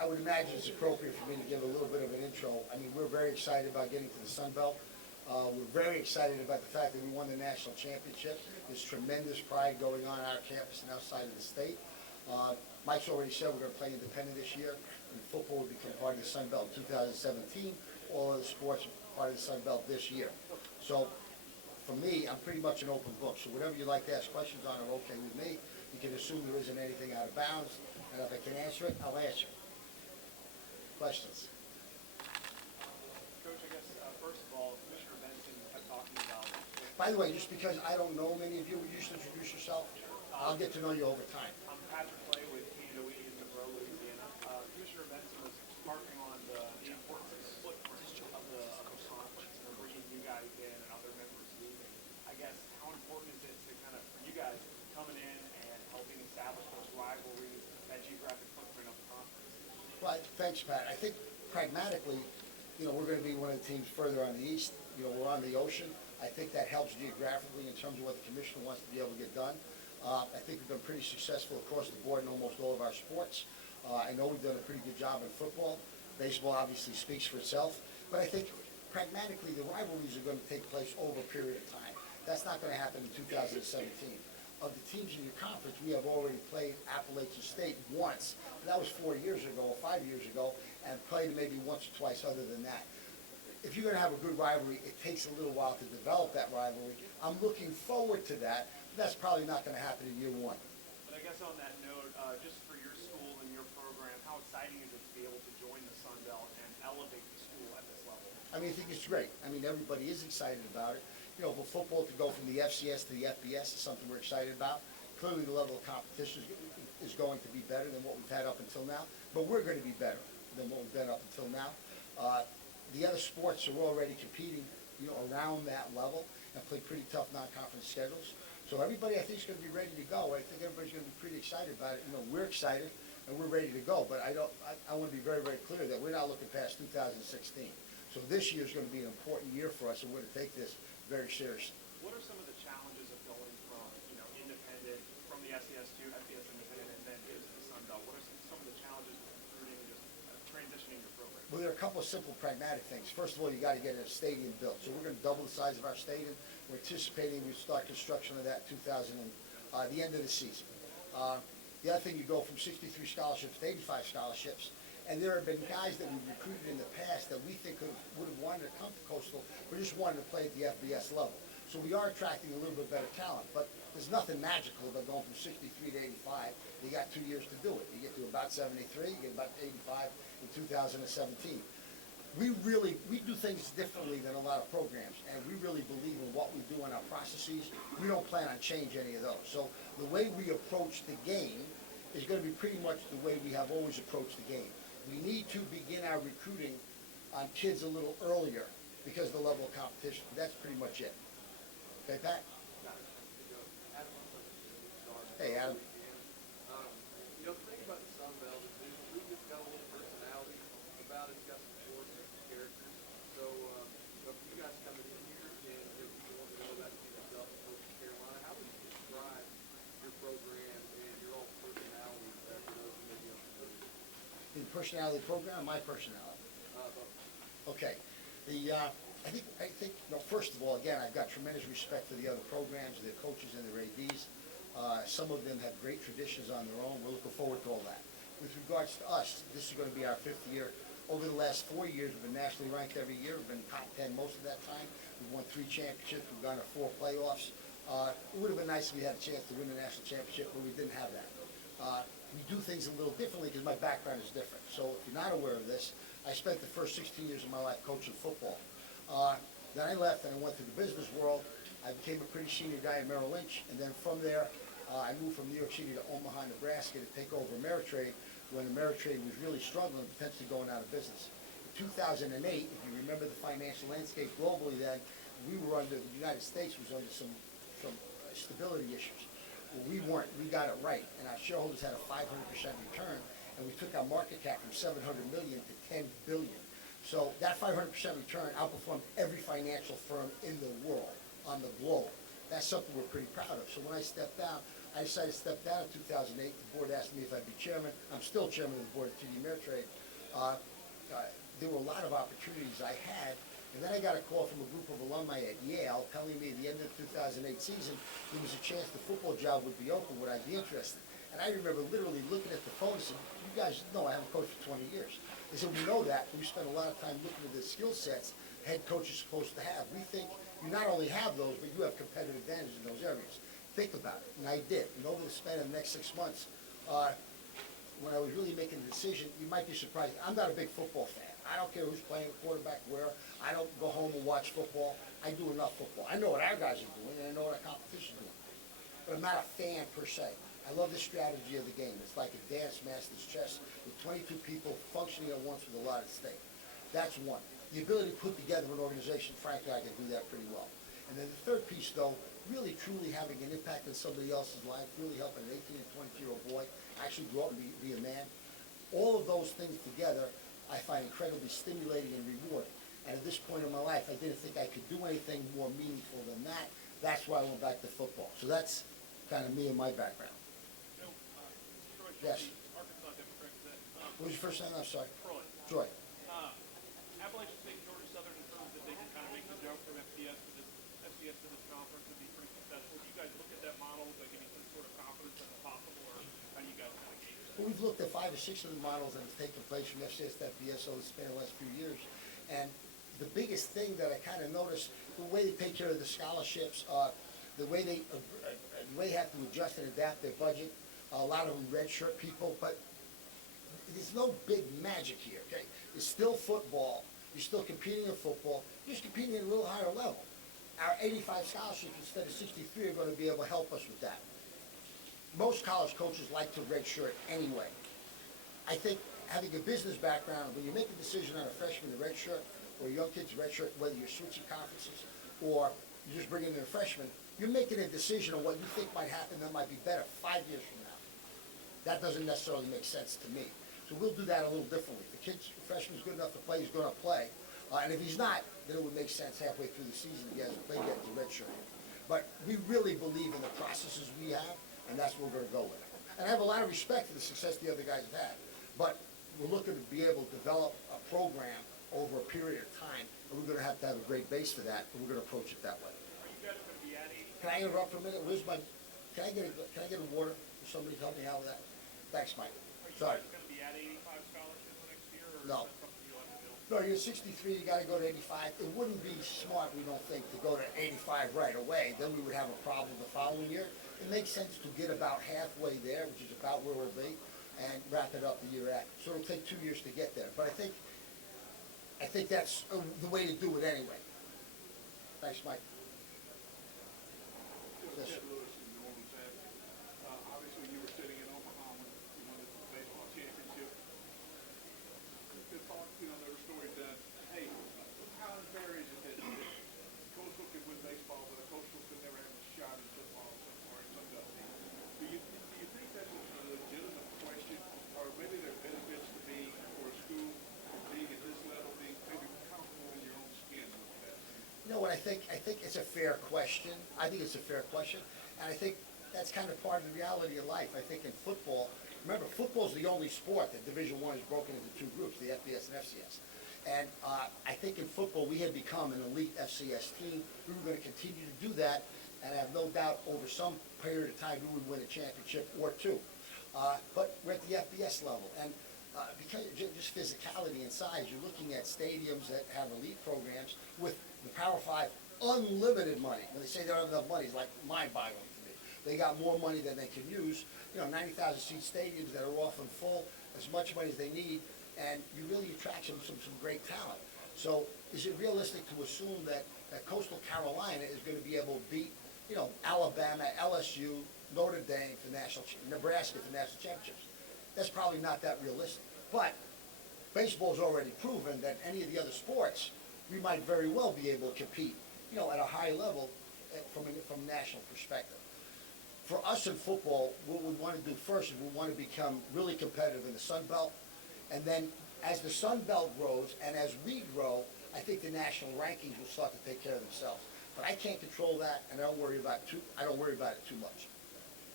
I would imagine it's appropriate for me to give a little bit of an intro. I mean, we're very excited about getting to the Sun Belt. We're very excited about the fact that we won the national championship. There's tremendous pride going on our campus and outside of the state. Mike's already said we're going to play independent this year, and football will become part of the Sun Belt in 2017. All other sports are part of the Sun Belt this year. So, for me, I'm pretty much an open book. So whatever you'd like to ask questions on are okay with me. You can assume there isn't anything out of bounds, and if I can answer it, I'll answer it. Questions? Coach, I guess, first of all, Commissioner Benson kept talking about... By the way, just because I don't know many of you, would you just introduce yourself? I'll get to know you over time. I'm Patrick Clay with Canada in Monroe, Louisiana. Commissioner Benson was harping on the importance of the conference and bringing you guys in and other members leaving. I guess, how important is it to kind of, for you guys, coming in and helping establish those rivalries, that geographic footprint of the conference? Well, thanks, Pat. I think pragmatically, we're going to be one of the teams further on the east. We're on the ocean. I think that helps geographically in terms of what the commissioner wants to be able to get done. I think we've been pretty successful across the board in almost all of our sports. I know we've done a pretty good job in football. Baseball obviously speaks for itself. But I think pragmatically, the rivalries are going to take place over a period of time. That's not going to happen in 2017. Of the teams in your conference, we have already played Appalachian State once. That was 4 years ago or 5 years ago, and played maybe once or twice other than that. If you're going to have a good rivalry, it takes a little while to develop that rivalry. I'm looking forward to that, but that's probably not going to happen in year one. But I guess on that note, just for your school and your program, how exciting is it to be able to join the Sun Belt and elevate the school at this level? I mean, I think it's great. I mean, everybody is excited about it. For football to go from the FCS to the FBS is something we're excited about. Clearly, the level of competition is going to be better than what we've had up until now, but we're going to be better than what we've been up until now. The other sports are already competing, around that level and play pretty tough non-conference schedules. So everybody, I think, is going to be ready to go. I think everybody's going to be pretty excited about it. We're excited and we're ready to go. But I want to be very, very clear that we're not looking past 2016. So this year is going to be an important year for us, and we're going to take this very seriously. What are some of the challenges of going from, independent, from the SES to FBS independent, and then into the Sun Belt? What are some of the challenges with recruiting and just transitioning your program? Well, there are a couple of simple, pragmatic things. First of all, you got to get a stadium built. So we're going to double the size of our stadium. We're anticipating we start construction of that the end of the season. The other thing, you go from 63 scholarships to 85 scholarships. And there have been guys that we've recruited in the past that we think would have wanted to come to Coastal, but just wanted to play at the FBS level. So we are attracting a little bit better talent, but there's nothing magical about going from 63 to 85. You got 2 years to do it. You get to about 73, you get about 85 in 2017. We do things differently than a lot of programs, and we really believe in what we do in our processes. We don't plan on changing any of those. So the way we approach the game is going to be pretty much the way we have always approached the game. We need to begin our recruiting on kids a little earlier because of the level of competition. That's pretty much it. Okay, Pat? Hey, Adam. The thing about the Sun Belt is we just got a little personality about it. It's got some shorts and some characters. So, for you guys coming in here and you want to know about yourself in North Carolina, how would you describe your program and your own personality for those who may be unfamiliar? The personality program, my personality. Okay. I think. First of all, again, I've got tremendous respect for the other programs, their coaches and their ADs. Some of them have great traditions on their own. We're looking forward to all that. With regards to us, this is going to be our 5th year. Over the last 4 years, we've been nationally ranked every year. We've been top 10 most of that time. We've won 3 championships. We've gone to 4 playoffs. It would have been nice if we had a chance to win the national championship, but we didn't have that. We do things a little differently because my background is different. So if you're not aware of this, I spent the first 16 years of my life coaching football. Then I left and I went to the business world. I became a pretty senior guy at Merrill Lynch, and then from there, I moved from New York City to Omaha, Nebraska to take over Ameritrade when Ameritrade was really struggling, potentially going out of business. In 2008, if you remember the financial landscape globally then, the United States was under some stability issues. Well, we weren't. We got it right, and our shareholders had a 500% return, and we took our market cap from 700 million to 10 billion. So that 500% return outperformed every financial firm in the world, on the globe. That's something we're pretty proud of. So when I stepped down, I decided to step down in 2008. The board asked me if I'd be chairman. I'm still chairman of the board of TD Ameritrade. Uh, there were a lot of opportunities I had, and then I got a call from a group of alumni at Yale telling me at the end of the 2008 season there was a chance the football job would be open. Would I be interested? And I remember literally looking at the phone and said, "You guys know I haven't coached for 20 years." They said, "We know that. We spent a lot of time looking at the skill sets head coach is supposed to have. We think you not only have those, but you have competitive advantage in those areas. Think about it." And I did. And over the span of the next 6 months, when I was really making the decision, you might be surprised. I'm not a big football fan. I don't care who's playing quarterback where. I don't go home and watch football. I do enough football. I know what our guys are doing, and I know what our competition's doing. But I'm not a fan per se. I love the strategy of the game. It's like a dance master's chess with 22 people functioning at once with a lot at stake. That's one. The ability to put together an organization, frankly, I can do that pretty well. And then the third piece, though, really truly having an impact on somebody else's life, really helping an 18 and 22-year-old boy actually grow up and be a man. All of those things together, I find incredibly stimulating and rewarding. And at this point in my life, I didn't think I could do anything more meaningful than that. That's why I went back to football. So that's kind of me and my background. So, Troy Yes. Schulte, Arkansas Democrat, What was your first name? I'm sorry. Troy. Troy. Appalachian State and Georgia Southern in terms that they can kind of make the jump from FCS to this conference and be pretty successful. Do you guys look at that model? Does that give you some sort of confidence that it's possible, or how do you guys kind of gauge that? Well, we've looked at 5 or 6 of the models that have taken place from FCS to FBS over the span of the last few years. And the biggest thing that I kind of noticed, the way they take care of the scholarships, the way they have to adjust and adapt their budget. A lot of them redshirt people, but there's no big magic here, okay? It's still football. You're still competing in football. You're just competing at a little higher level. Our 85 scholarships instead of 63 are going to be able to help us with that. Most college coaches like to redshirt anyway. I think having a business background, when you make a decision on a freshman to redshirt or a young kid to redshirt, whether you're switching conferences or you're just bringing in a freshman, you're making a decision on what you think might happen that might be better 5 years from now. That doesn't necessarily make sense to me. So we'll do that a little differently. If the freshman's good enough to play, he's going to play. And if he's not, then it would make sense halfway through the season he hasn't played yet to redshirt. But we really believe in the processes we have, and that's what we're going to go with. And I have a lot of respect for the success the other guys have had. But we're looking to be able to develop a program over a period of time, and we're going to have a great base for that, and we're going to approach it that way. Are you guys going to be at 80? Can I interrupt for a minute? Can I get a water? Will somebody help me out with that? Thanks, Mike. Are you Sorry. guys going to be at 85 scholarships next year, or No. is that something you want to do? No, you're 63, you gotta go to 85. It wouldn't be smart, we don't think, to go to 85 right away. Then we would have a problem the following year. It makes sense to get about halfway there, which is about where we'll be, and wrap it up the year after. So it'll take 2 years to get there. But I think that's the way to do it anyway. Thanks, Mike. Yes, sir. Ted Lewis and Norman Savage. Obviously, you were sitting in Omaha when you won the baseball championship. Good talk, there were stories that, hey, how unfair is it that Coastal could win baseball, but a Coastal could never have a shot in football or in some other team? Do you think that's a legitimate question, or maybe there are benefits to being, for a school, being at this level, being maybe comfortable in your own skin with that? You know what I think? I think it's a fair question. I think it's a fair question. And I think that's kind of part of the reality of life. I think in football, remember, football is the only sport that Division I is broken into 2 groups, the FBS and FCS. And I think in football, we had become an elite FCS team. We were going to continue to do that. And I have no doubt over some period of time, we would win a championship or 2. But we're at the FBS level. And because of just physicality and size, you're looking at stadiums that have elite programs with the Power 5 unlimited money. When they say they don't have enough money, it's like mind-boggling to me. They got more money than they can use. 90,000 seat stadiums that are often full, as much money as they need, and you really attract some great talent. So is it realistic to assume that Coastal Carolina is going to be able to beat, Alabama, LSU, Notre Dame for Nebraska for national championships? That's probably not that realistic. But baseball's already proven that any of the other sports, we might very well be able to compete, at a high level from a national perspective. For us in football, what we want to do first is we want to become really competitive in the Sun Belt. And then as the Sun Belt grows and as we grow, I think the national rankings will start to take care of themselves. But I can't control that, and I don't worry about it too much.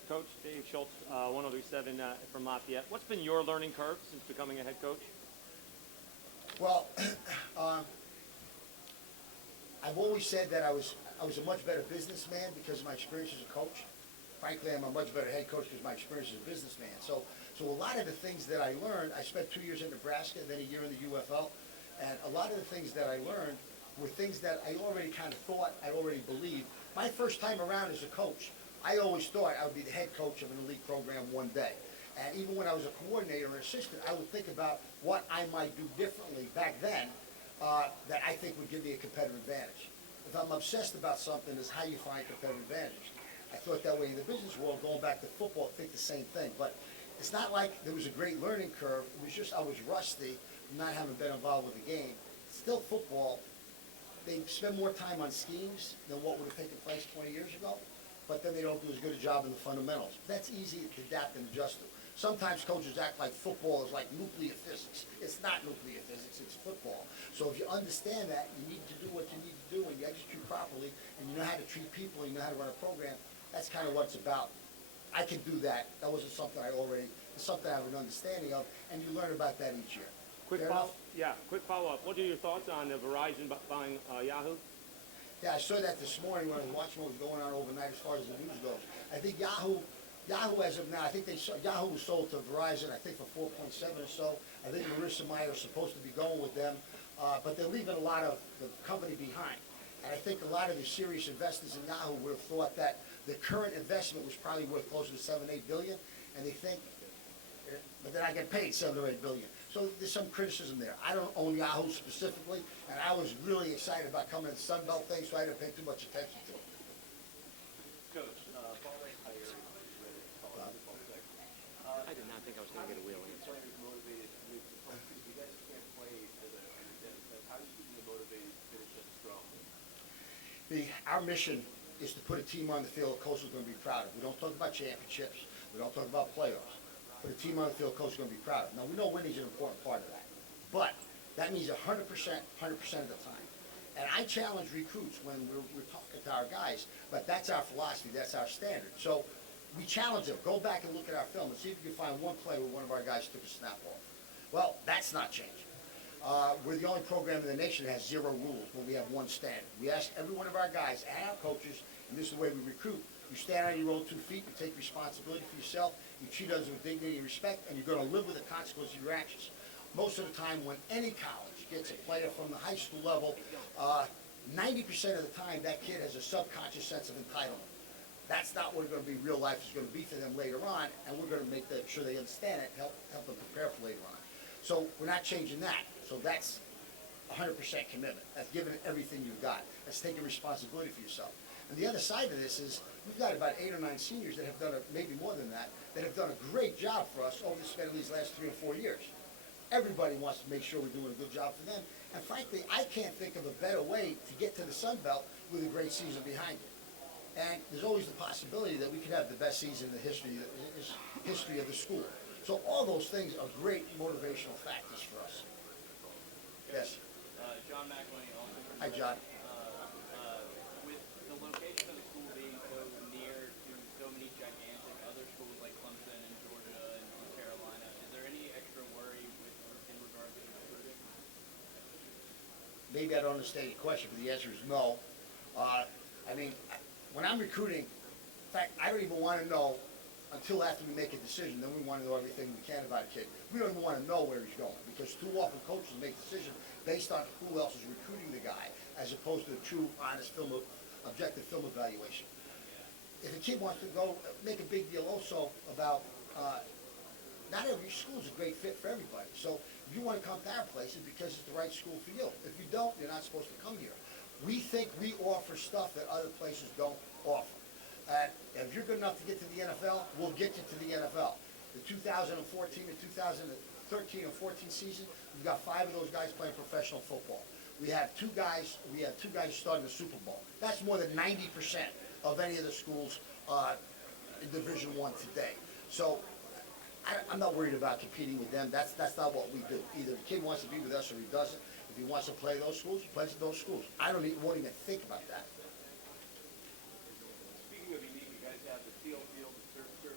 Coach Dave Schultz, 1037 from Lafayette. What's been your learning curve since becoming a head coach? Well, I've always said that I was a much better businessman because of my experience as a coach. Frankly, I'm a much better head coach because of my experience as a businessman. So a lot of the things that I learned, I spent 2 years in Nebraska, then a year in the UFL, and a lot of the things that I learned were things that I already kind of thought, I already believed. My first time around as a coach, I always thought I would be the head coach of an elite program one day. And even when I was a coordinator or assistant, I would think about what I might do differently back then that I think would give me a competitive advantage. If I'm obsessed about something, is how you find competitive advantage. I thought that way in the business world. Going back to football, I think the same thing. But it's not like there was a great learning curve. It was just I was rusty from not having been involved with the game. Still football, they spend more time on schemes than what would have taken place 20 years ago, but then they don't do as good a job in the fundamentals. That's easy to adapt and adjust to. Sometimes coaches act like football is like nuclear physics. It's not nuclear physics, it's football. So if you understand that, you need to do what you need to do and you execute properly and you know how to treat people and you know how to run a program, that's kind of what it's about. I can do that. That wasn't something it's something I have an understanding of, and you learn about that each year. Quick Fair enough? quick follow-up. What are your thoughts on Verizon buying Yahoo? Yeah, I saw that this morning when I was watching what was going on overnight as far as the news goes. I think Yahoo as of now, I think Yahoo was sold to Verizon, I think for 4.7 or so. I think Marissa Mayer is supposed to be going with them, but they're leaving a lot of the company behind. And I think a lot of the serious investors in Yahoo would have thought that the current investment was probably worth closer to 7-8 billion, and they think, but then I get paid 7 or 8 billion. So there's some criticism there. I don't own Yahoo specifically, and I was really excited about coming to the Sun Belt thing, so I didn't pay too much attention to it. Coach, following Tyre is ready to call it football segment. I did not think I was going to get a wheel answer. Players motivated to move to the postseason. You guys can't play as a defense. How do you keep them motivated to finish up strong? Our mission is to put a team on the field Coach is going to be proud of. We don't talk about championships. We don't talk about playoffs. Put a team on the field Coach is going to be proud of. Now, we know winning is an important part of that. But that means 100% of the time. And I challenge recruits when we're talking to our guys, but that's our philosophy, that's our standard. So we challenge them. Go back and look at our film and see if you can find one play where one of our guys took a snap off. Well, that's not changing. We're the only program in the nation that has 0 rules, but we have one standard. We ask every one of our guys and our coaches, and this is the way we recruit, you stand on your own 2 feet, you take responsibility for yourself, you treat others with dignity and respect, and you're going to live with the consequences of your actions. Most of the time, when any college gets a player from the high school level, 90% of the time that kid has a subconscious sense of entitlement. That's not what going to be real life is going to be for them later on, and we're going to make sure they understand it, help them prepare for later on. So we're not changing that. So that's 100% commitment. That's giving it everything you've got. That's taking responsibility for yourself. And the other side of this is we've got about 8 or 9 seniors that have done, maybe more than that have done a great job for us over the span of these last 3 or 4 years. Everybody wants to make sure we're doing a good job for them. And frankly, I can't think of a better way to get to the Sun Belt with a great season behind you. And there's always the possibility that we could have the best season in the history of the school. So all those things are great motivational factors for us. Yes. John McElwain, also from Hi, John. with the location of the school being so near to so many gigantic other schools like Clemson and Georgia and North Carolina, is there any extra worry in regards to recruiting? Maybe I don't understand your question, but the answer is no. I mean, when I'm recruiting, in fact, I don't even want to know until after we make a decision. Then we want to know everything we can about a kid. We don't even want to know where he's going because too often coaches make decisions based on who else is recruiting the guy as opposed to a true, honest objective film evaluation. If a kid wants to go, make a big deal also about not every school is a great fit for everybody. So if you want to come to our place, it's because it's the right school for you. If you don't, you're not supposed to come here. We think we offer stuff that other places don't offer. If you're good enough to get to the NFL, we'll get you to the NFL. The 2014 and 2013 and 14 season, we've got 5 of those guys playing professional football. We have two guys starting the Super Bowl. That's more than 90% of any of the schools in Division I today. So I'm not worried about competing with them. That's not what we do. Either the kid wants to be with us or he doesn't. If he wants to play those schools, he plays at those schools. Won't even think about that. Speaking of unique, you guys have the Steel Field, the Surf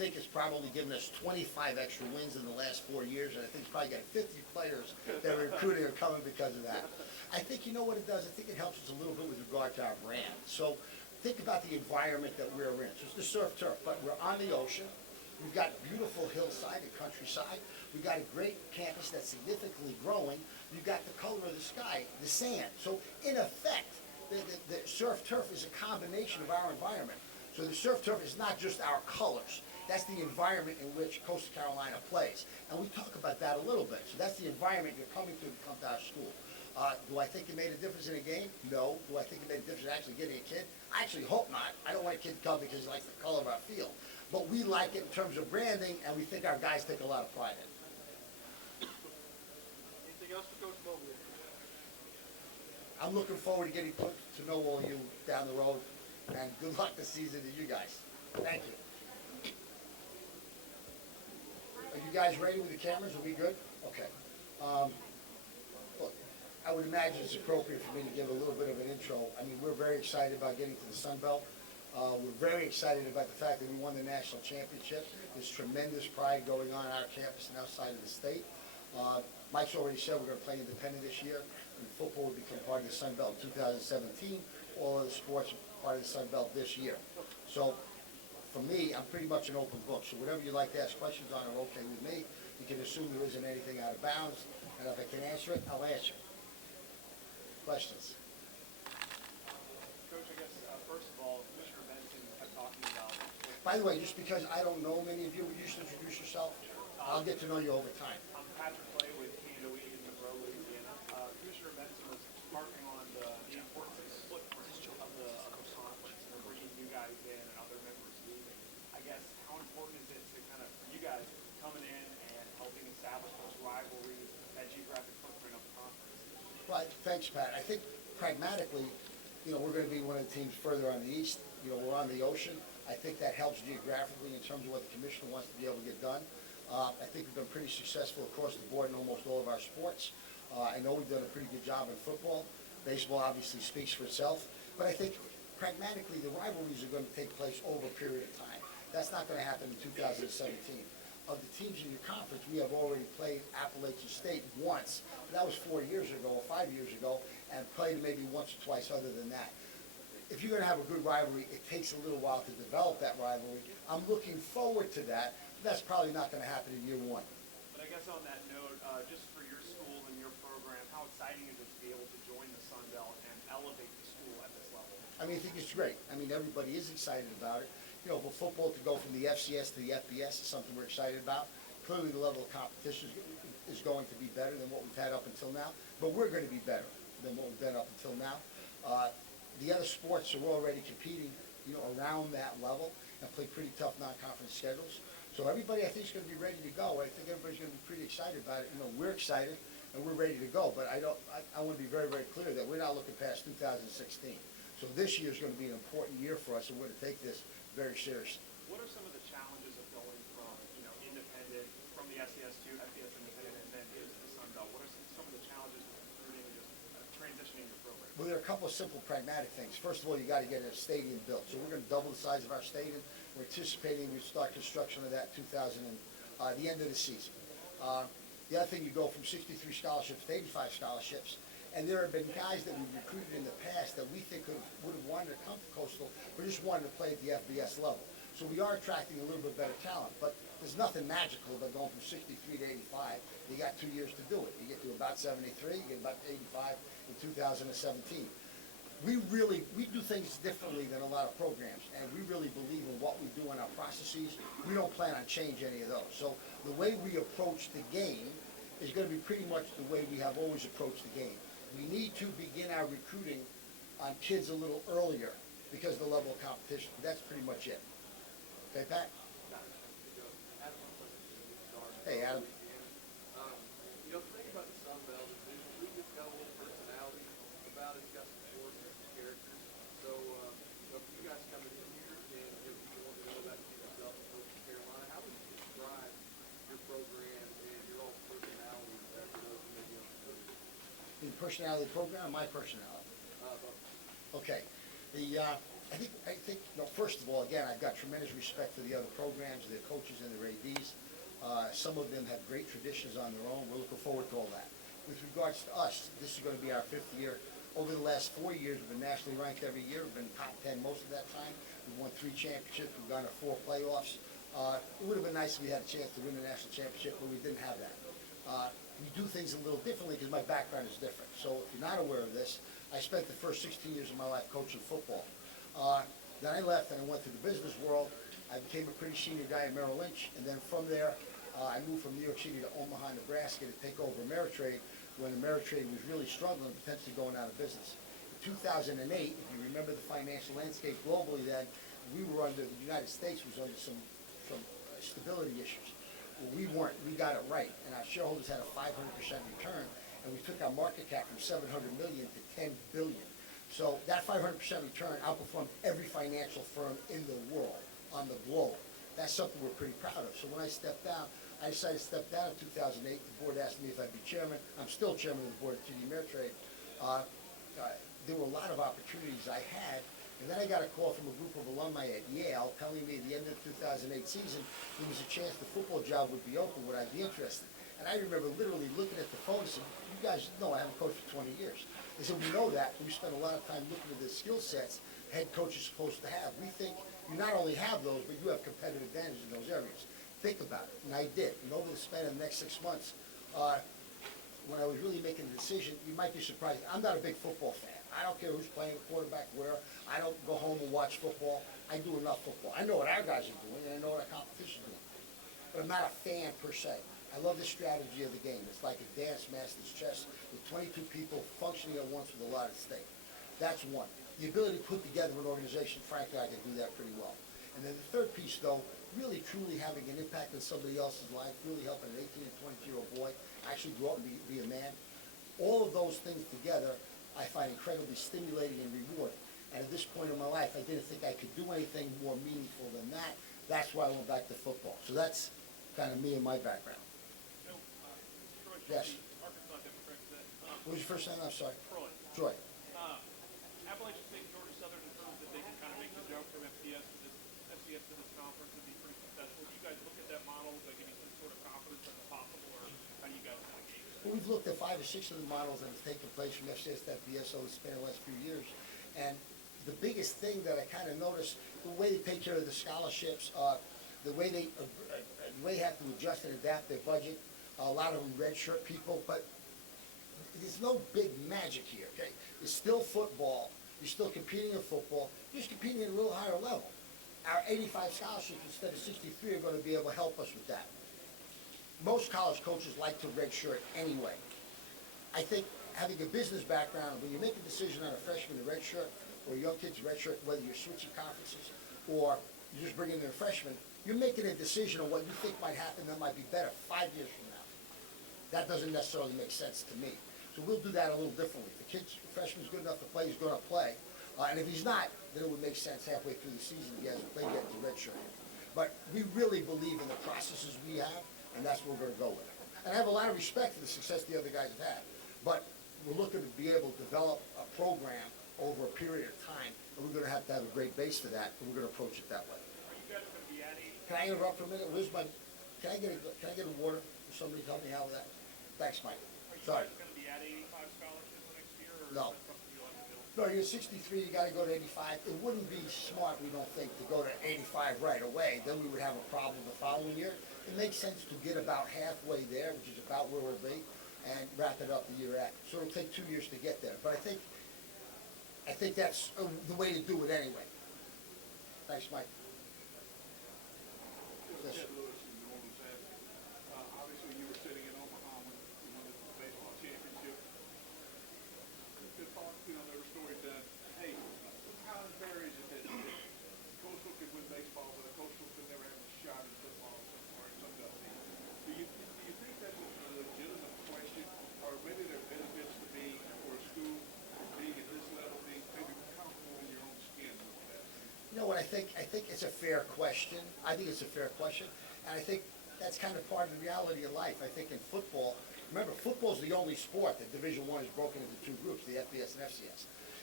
think it's probably given us 25 extra wins in the last 4 years, and I think it's probably got 50 players that are recruiting are coming because of that. I think you know what it does? I think it helps us a little bit with regard to our brand. So think about the environment that we're in. So it's the surf turf, but we're on the ocean. We've got beautiful hillside and countryside. We've got a great campus that's significantly growing. You've got the color of the sky, the sand. So in effect, the surf turf is a combination of our environment. So the surf turf is not just our colors. That's the environment in which Coastal Carolina plays. And we talk about that a little bit. So that's the environment you're coming to come to our school. Do I think it made a difference in a game? No. Do I think it made a difference in actually getting a kid? I actually hope not. I don't want a kid to come because he likes the color of our field. But we like it in terms of branding, and we think our guys take a lot of pride in it. Anything else for Coach Moglia? I'm looking forward to getting to know all you down the road, and good luck this season to you guys. Thank you. Are you guys ready with the cameras? Are we good? Okay. Look, I would imagine it's appropriate for me to give a little bit of an intro. I mean, we're very excited about getting to the Sun Belt. We're very excited about the fact that we won the national championship. There's tremendous pride going on our campus and outside of the state. Mike's already said we're going to play independent this year, and football will become part of the Sun Belt in 2017. All of the sports are part of the Sun Belt this year. So, for me, I'm pretty much an open book. So whatever you'd like to ask questions on are okay with me. You can assume there isn't anything out of bounds, and if I can answer it, I'll answer. Questions? Coach, I guess, first of all, Commissioner Benson kept talking about. By the way, just because I don't know many of you, would you just introduce yourself? I'll get to know you over time. I'm Patrick Clay with Canada in Monroe, Louisiana. Commissioner Benson was harping on the importance of the conference and bringing you guys in and other members leaving. I guess, how important is it to kind of, for you guys coming in and helping establish those rivalries, that geographic footprint of the conference? Well, thanks, Pat. I think pragmatically, you know, we're going to be one of the teams further on the east. You know, we're on the ocean. I think that helps geographically in terms of what the commissioner wants to be able to get done. I think we've been pretty successful across the board in almost all of our sports. I know we've done a pretty good job in football. Baseball obviously speaks for itself. But I think pragmatically the rivalries are going to take place over a period of time. That's not going to happen in 2017. Of the teams in your conference, we have already played Appalachian State once. That was 4 years ago or 5 years ago, and played maybe once or twice other than that. If you're going to have a good rivalry, it takes a little while to develop that rivalry. I'm looking forward to that. That's probably not going to happen in year one. But I guess on that note, just for your school and your program, how exciting is it to be able to join the Sun Belt and elevate the school at this level? I mean, I think it's great. I mean, everybody is excited about it. You know, for football to go from the FCS to the FBS is something we're excited about. Clearly, the level of competition is going to be better than what we've had up until now, but we're going to be better than what we've been up until now. The other sports are already competing, you know, around that level and play pretty tough non-conference schedules. So everybody, I think, is going to be ready to go. I think everybody's going to be pretty excited about it. You know, we're excited and we're ready to go. But I want to be very, very clear that we're not looking past 2016. So this year is going to be an important year for us, and we're going to take this very seriously. What are some of the challenges of going from, you know, independent, from the FCS to FBS independent, and then into the Sun Belt? What are some of the challenges with recruiting and just transitioning your program? Well, there are a couple of simple pragmatic things. First of all, you got to get a stadium built. So we're going to double the size of our stadium. We're anticipating we start construction of that the end of the season. The other thing, you go from 63 scholarships to 85 scholarships. And there have been guys that we've recruited in the past that we think would have wanted to come to Coastal, but just wanted to play at the FBS level. So we are attracting a little bit better talent, but there's nothing magical about going from 63 to 85. You got 2 years to do it. You get to about 73, you get about 85 in 2017. We do things differently than a lot of programs, and we really believe in what we do in our processes. We don't plan on changing any of those. So the way we approach the game is going to be pretty much the way we have always approached the game. We need to begin our recruiting on kids a little earlier because of the level of competition. That's pretty much it. Okay, Pat? Hey, Adam. You know, the thing about the Sun Belt is this league has got a little personality about it. It's got some force and some characters. So, you know, for you guys coming in here and you want to know about yourself in Coastal Carolina, how would you describe your program and your own personality for those who may be unfamiliar? The personality program or my personality? Both. Okay. First of all, again, I've got tremendous respect for the other programs, the coaches and the ADs. Some of them have great traditions on their own. We're looking forward to all that. With regards to us, this is going to be our 5th year. Over the last 4 years, we've been nationally ranked every year. We've been top 10 most of that time. We've won 3 championships. We've gone to 4 playoffs. It would have been nice if we had a chance to win the national championship, but we didn't have that. We do things a little differently because my background is different. So if you're not aware of this, I spent the first 16 years of my life coaching football. Then I left and I went to the business world. I became a pretty senior guy at Merrill Lynch, and then from there, I moved from New York City to Omaha, Nebraska to take over Ameritrade when Ameritrade was really struggling, potentially going out of business. In 2008, if you remember the financial landscape globally then, the United States was under some stability issues. Well, we weren't. We got it right, and our shareholders had a 500% return, and we took our market cap from 700 million to 10 billion. So that 500% return outperformed every financial firm in the world, on the globe. That's something we're pretty proud of. So when I stepped down, I decided to step down in 2008. The board asked me if I'd be chairman. I'm still chairman of the board of TD Ameritrade. There were a lot of opportunities I had, and then I got a call from a group of alumni at Yale telling me at the end of the 2008 season there was a chance the football job would be open. Would I be interested? And I remember literally looking at the phone and said, "You guys know I haven't coached for 20 years." They said, "We know that, but we spent a lot of time looking at the skill sets head coach is supposed to have. We think you not only have those, but you have competitive advantage in those areas. Think about it." And I did. And over the span of the next 6 months, when I was really making the decision, you might be surprised. I'm not a big football fan. I don't care who's playing quarterback where. I don't go home and watch football. I do enough football. I know what our guys are doing, and I know what our competition's doing. But I'm not a fan per se. I love the strategy of the game. It's like a dance master's chess with 22 people functioning at once with a lot at stake. That's one. The ability to put together an organization, frankly, I can do that pretty well. And then the third piece, though, really truly having an impact on somebody else's life, really helping an 18 and 22-year-old boy actually grow up and be a man. All of those things together I find incredibly stimulating and rewarding. And at this point in my life, I didn't think I could do anything more meaningful than that. That's why I went back to football. So that's kind of me and my background. So, Troy, Yes. the Arkansas Democrat said, What was your first name? I'm sorry. Troy. Troy. Appalachian State, Georgia Southern has proved that they can kind of make the jump from FCS to this conference and be pretty successful. Do you guys look at that model? Does that give you some sort of confidence that it's possible, or how do you guys kind of gauge that? Well, we've looked at 5 or 6 of the models that have taken place from FCS to FBS over the span of the last few years. And the biggest thing that I kind of noticed, the way they take care of the scholarships, the way they have to adjust and adapt their budget, a lot of them redshirt people, but there's no big magic here, okay? It's still football. You're still competing in football. You're just competing at a little higher level. Our 85 scholarships instead of 63 are going to be able to help us with that. Most college coaches like to redshirt anyway. I think having a business background, when you make a decision on a freshman to redshirt or a young kid to redshirt, whether you're switching conferences or you're just bringing in a freshman, you're making a decision on what you think might happen that might be better 5 years from now. That doesn't necessarily make sense to me. So we'll do that a little differently. If the freshman's good enough to play, he's going to play. And if he's not, then it would make sense halfway through the season he hasn't played yet to redshirt him. But we really believe in the processes we have, and that's what we're going to go with. And I have a lot of respect for the success the other guys have had. But we're looking to be able to develop a program over a period of time, and we're going to have a great base for that, and we're going to approach it that way. Are you guys going to be adding? Can I interrupt for a minute? Can I get a water? Will somebody help me out with that? Thanks, Mike. Sorry. Are you guys going to be at 85 scholarships next year, or No. is that something you'll have to build? No, you're 63, you gotta go to 85. It wouldn't be smart, we don't think, to go to 85 right away. Then we would have a problem the following year. It makes sense to get about halfway there, which is about where we'll be, and wrap it up the year after. So it'll take 2 years to get there. But I think that's the way to do it anyway. Thanks, Mike. Yes, sir. Ted Lewis from New Orleans Avenue. Obviously, you were sitting in Omaha when you won the baseball championship. Good talk, there were stories that, hey, how unfair is it that Coastal could win baseball, but a Coastal could never have a shot in football or in some other team? Do you think that's a legitimate question, or maybe there are benefits to being, or a school being at this level, being maybe comfortable in your own skin with that? You know what, I think it's a fair question. I think it's a fair question. And I think that's kind of part of the reality of life. I think in football, remember, football is the only sport that Division I is broken into 2 groups, the FBS and FCS.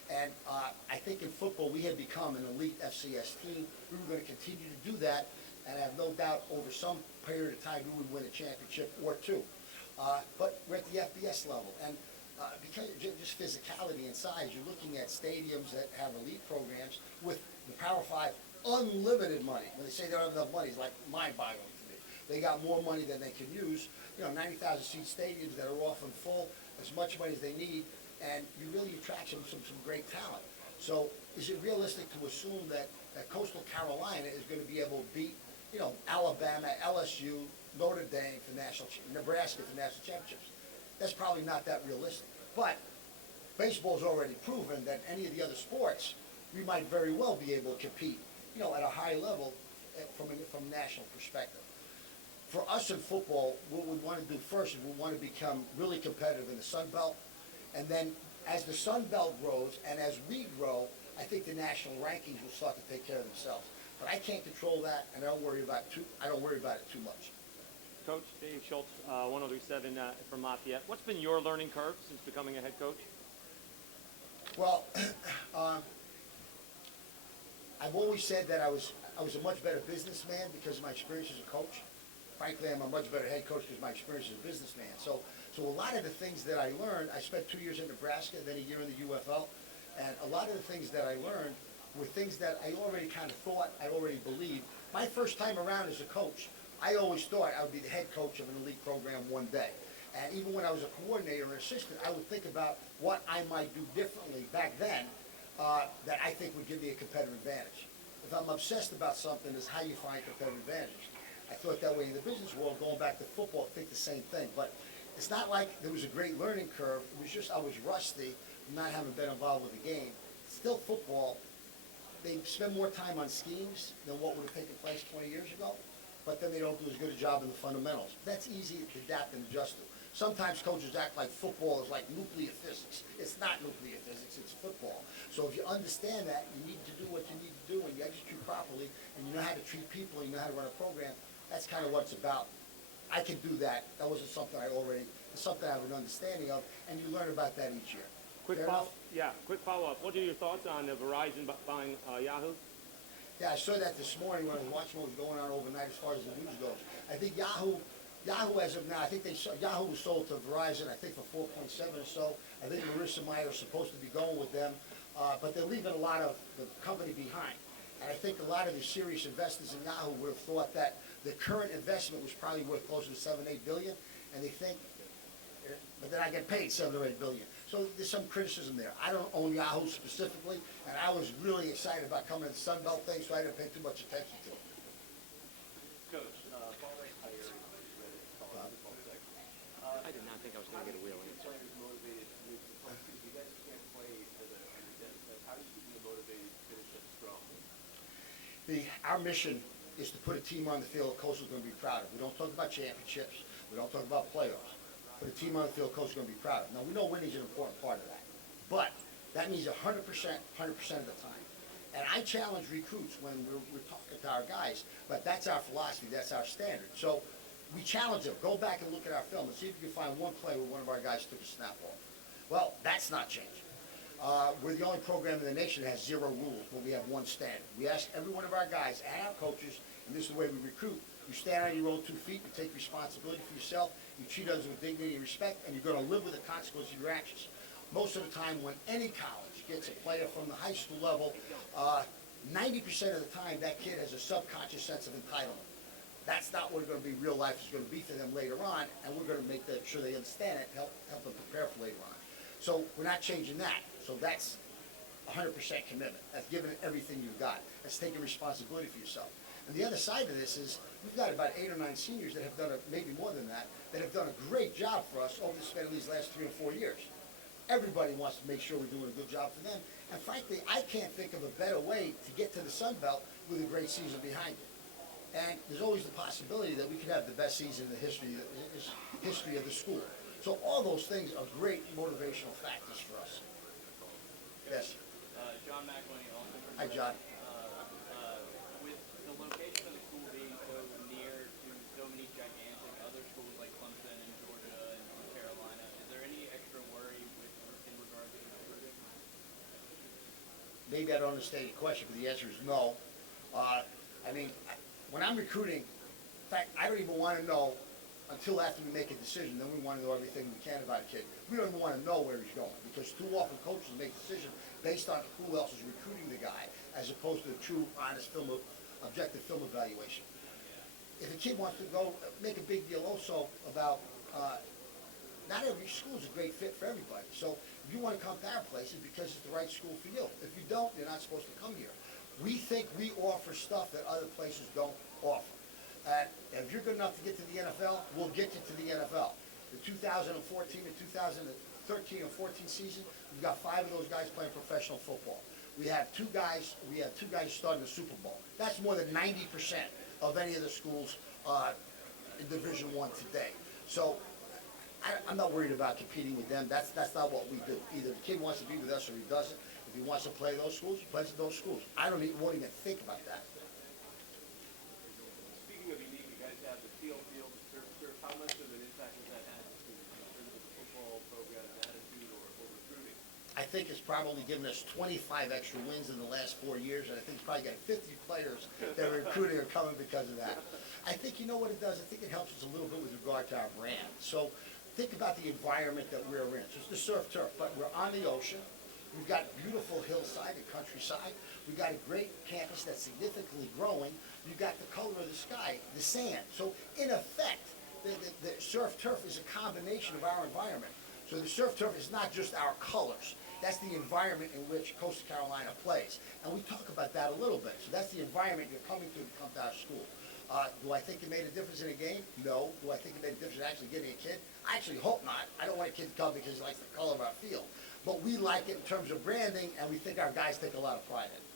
And I think in football, we had become an elite FCS team. We were going to continue to do that, and I have no doubt over some period of time we would win a championship or two. But we're at the FBS level, and because of just physicality and size, you're looking at stadiums that have elite programs with the Power 5 unlimited money. When they say they don't have enough money, it's like mind-boggling to me. They got more money than they can use. 90,000 seat stadiums that are often full, as much money as they need, and you really attract some great talent. So is it realistic to assume that Coastal Carolina is going to be able to beat, Alabama, LSU, Notre Dame for Nebraska for national championships? That's probably not that realistic. But baseball's already proven that any of the other sports, we might very well be able to compete, at a high level from a national perspective. For us in football, what we want to do first is we want to become really competitive in the Sun Belt. And then as the Sun Belt grows and as we grow, I think the national rankings will start to take care of themselves. But I can't control that, and I don't worry about it too much. Coach Dave Schultz, 1037 from Lafayette. What's been your learning curve since becoming a head coach? Well, I've always said that I was a much better businessman because of my experience as a coach. Frankly, I'm a much better head coach because of my experience as a businessman. So a lot of the things that I learned, I spent 2 years in Nebraska, then a year in the UFL, and a lot of the things that I learned were things that I already kind of thought, I already believed. My first time around as a coach, I always thought I would be the head coach of an elite program one day. And even when I was a coordinator or assistant, I would think about what I might do differently back then that I think would give me a competitive advantage. If I'm obsessed about something, it's how you find competitive advantage. I thought that way in the business world. Going back to football, I think the same thing. But it's not like there was a great learning curve. It was just I was rusty from not having been involved with the game. Still football, they spend more time on schemes than what would have taken place 20 years ago, but then they don't do as good a job in the fundamentals. That's easy to adapt and adjust to. Sometimes coaches act like football is like nuclear physics. It's not nuclear physics, it's football. So if you understand that, you need to do what you need to do and you execute properly and you know how to treat people and you know how to run a program, that's kind of what it's about. I can do that. That wasn't something it's something I have an understanding of, and you learn about that each year. Quick follow-up. What are your thoughts on Verizon buying Yahoo? Yeah, I saw that this morning when I was watching what was going on overnight as far as the news goes. I think Yahoo as of now, I think Yahoo was sold to Verizon, I think for 4.7 or so. I think Marissa Mayer is supposed to be going with them, but they're leaving a lot of the company behind. And I think a lot of the serious investors in Yahoo would have thought that the current investment was probably worth closer to $7 or $8 billion, and they think, but then I get paid $7 or $8 billion. So there's some criticism there. I don't own Yahoo specifically, and I was really excited about coming to the Sun Belt thing, so I didn't pay too much attention to it. Coach, following Tyree, I did not think I was going to get a wheel answer. players motivated with the postseason. You guys can't play for the under-10. How do you keep them motivated to finish up strong? Our mission is to put a team on the field Coastal's going to be proud of. We don't talk about championships. We don't talk about playoffs. Put a team on the field Coastal's going to be proud of. Now, we know winning is an important part of that. But that means 100% of the time. And I challenge recruits when we're talking to our guys, but that's our philosophy. That's our standard. So we challenge them. Go back and look at our film and see if you can find one play where one of our guys took a snap off. Well, that's not changing. We're the only program in the nation that has 0 rules, but we have one standard. We ask every one of our guys and our coaches, and this is the way we recruit, you stand on your own 2 feet, you take responsibility for yourself, you treat others with dignity and respect, and you're going to live with the consequences of your actions. Most of the time, when any college gets a player from the high school level, 90% of the time, that kid has a subconscious sense of entitlement. That's not what going to be real life is going to be for them later on, and we're going to make sure they understand it, help them prepare for later on. So we're not changing that. So that's 100% commitment. That's giving it everything you've got. That's taking responsibility for yourself. And the other side of this is we've got about 8 or 9 seniors that have done, maybe more than that have done a great job for us over the span of these last 3 or 4 years. Everybody wants to make sure we're doing a good job for them. And frankly, I can't think of a better way to get to the Sun Belt with a great season behind you. And there's always the possibility that we could have the best season in the history of the school. So all those things are great motivational factors for us. Yes. John McElwain, also from Hi, John. with the location of the school being so near to so many gigantic other schools like Clemson and Georgia and North Carolina, is there any extra worry in regards to recruiting? maybe I don't understand your question, but the answer is no. I mean, when I'm recruiting, in fact, I don't even want to know until after we make a decision. Then we want to know everything we can about a kid. We don't even want to know where he's going, because too often coaches make decisions based on who else is recruiting the guy, as opposed to a true, honest objective film evaluation. If a kid wants to go, make a big deal also about, not every school is a great fit for everybody. So if you want to come to our place, it's because it's the right school for you. If you don't, you're not supposed to come here. We think we offer stuff that other places don't offer. If you're good enough to get to the NFL, we'll get you to the NFL. The 2014 and 2013 and 14 season, we've got 5 of those guys playing professional football. We have two guys starting the Super Bowl. That's more than 90% of any of the schools in Division I today. So I'm not worried about competing with them. That's not what we do. Either the kid wants to be with us or he doesn't. If he wants to play those schools, he plays at those schools. Won't even think about that. Speaking of unique, you guys have the field, the surf. How much of an impact has that had in terms of the football program's attitude or recruiting? I think it's probably given us 25 extra wins in the last 4 years, and I think it's probably got 50 players that are recruiting are coming because of that. I think, you know what it does? I think it helps us a little bit with regard to our brand. So think about the environment that we're in. So it's the surf turf, but we're on the ocean. We've got beautiful hillside and countryside. We've got a great campus that's significantly growing. You've got the color of the sky, the sand. So in effect, the surf turf is a combination of our environment. So the surf turf is not just our colors. That's the environment in which Coastal Carolina plays. And we talk about that a little bit. So that's the environment you're coming to come to our school. Do I think it made a difference in a game? No. Do I think it made a difference in actually getting a kid? I actually hope not. I don't want a kid to come because he likes the color of our field. But we like it in terms of branding, and we think our guys take a lot of pride in it.